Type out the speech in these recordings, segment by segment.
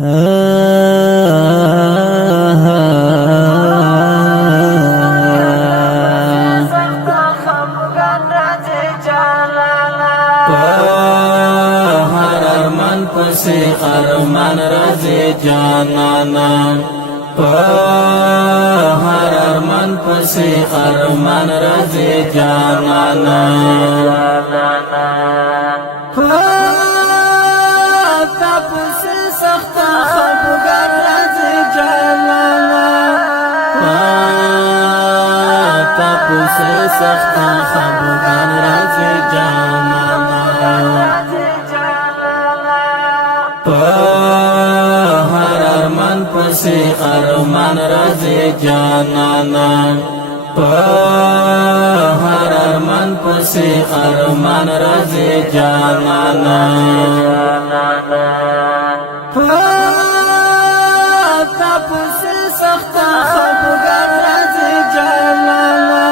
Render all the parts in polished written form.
هر ارمان پسی ارمان رازی جانانا هر ارمان پسی ارمان رازی جانانا تا پسی سخت خفگان رازی جانانا تا پسی سخت خفگان رازی جانانا هر ارمان پسی ارمان رازی جانانا هر ارمان پسی ارمان رازی جانانا تا پسی سخت خفگان رازی جانانا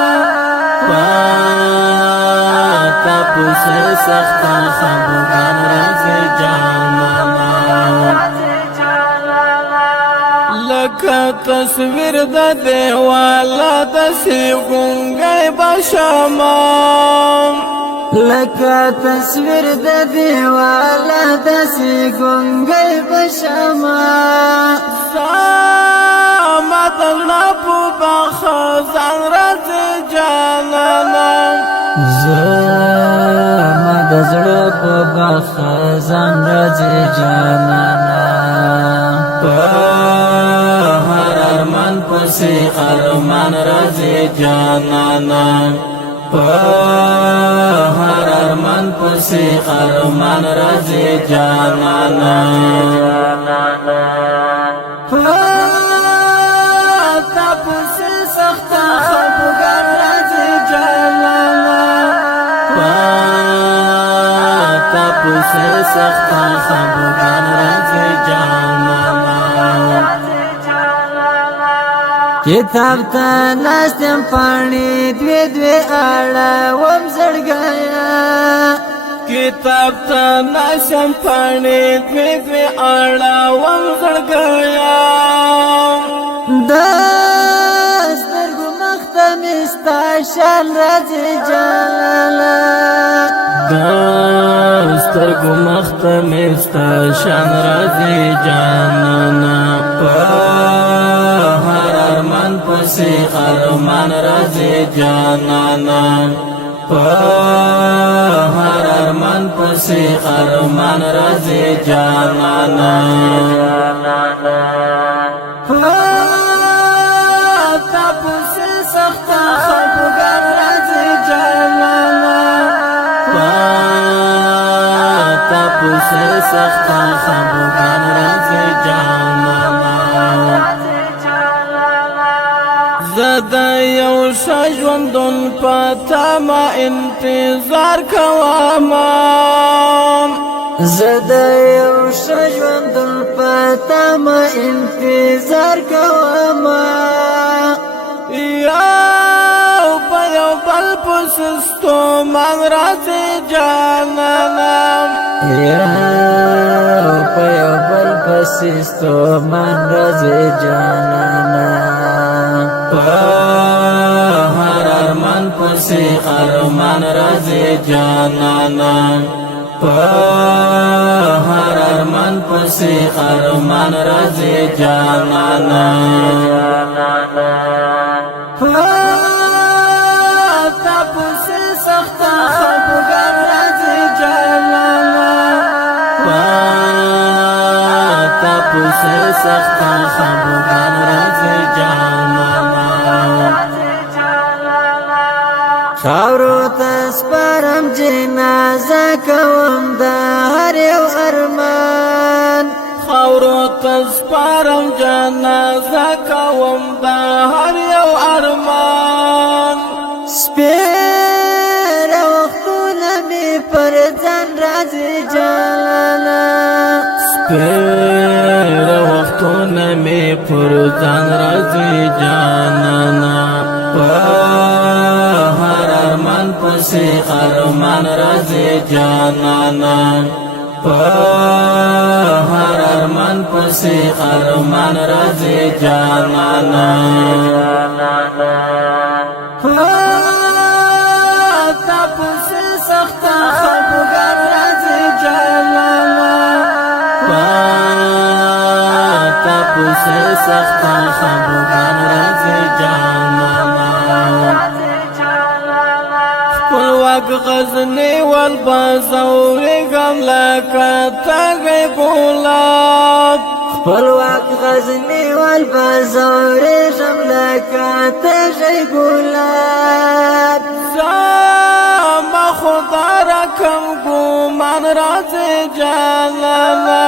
تا پسی سخت خفگان رازی جانانا لکه تصویر د دیواله دسی گونګی بشمام لکه تصویر د دیواله دسی گونګی بشما زامت نپو بخزان رازی جانانا زما د زړه په بخزان راځي جانانا هر ارمان پسی ارمان رازی جانانا هر ارمان پسی ارمان رازی جانانا تا پسی سخت خفگان رازی جانانا تا پسی سخت خفگان رازی جانانا کتاب ته ناستم پاڼې دوی اړه وم زړګیا کتاب ته ناسم پاڼې دوی اړه وم زړګیا د سترګو مخته مې ستا شان راځي جانانا د سترګو مخته مې ستا شان راځي جانانا هر ارمان پسی ارمان رازی جانانا هر ارمان پسی ارمان رازی جانانا تا پسی سخت خفگان رازی جانانا تا پسی سخت خفگان رازی جانانا زده یو شجوندون پتا ما انتظار کواما زده یو ژوندون پتا ما انتظار کوما یو په یو بل پسستو من راځي جانانا یا په یو بل پسستو من راځي جانانا هر ارمان پسی ارمان رازی جانانا هر ارمان پسی ارمان رازی جانانا تا پسی سخت خفگان رازی جانانا تا پسی سخت خفگان رازی جانانا خاورو تسپارم جنازه کوم د هر یو ارمان خاورو تسپارم جنازه کوم د هر یو ارمان سپیر وختونه می پر ځان راځي جانانا سپیر وختونه می پر ځان راځي جانانا هر ارمان پسی ارمان رازی جانانا په هر ارمان پسې ارمان راځي جانانا تا پسې سخت خفګان راځي جانانا تا پسې سخت خفګان راځي جانانا خپلواک غزنی والبازوري غم لکه تږی ګلاب خپلواک غزنی والبازوري غم لکه تږی ګلاب زما خدا رکم ګمان راځي جانانا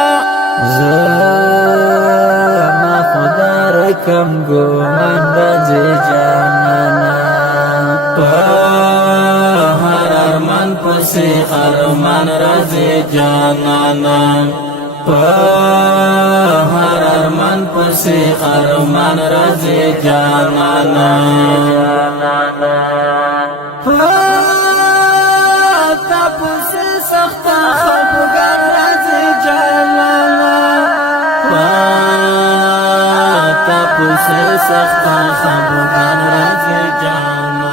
زما خدا رکم ګمان راځي جانانا ارمان پسې ارمان راځي جانانا په هر ارمان پسې ارمان راځي جانانا تا پسې سخت خفګان راځي جانانا تا پسې سخت خفګان راځي جانانا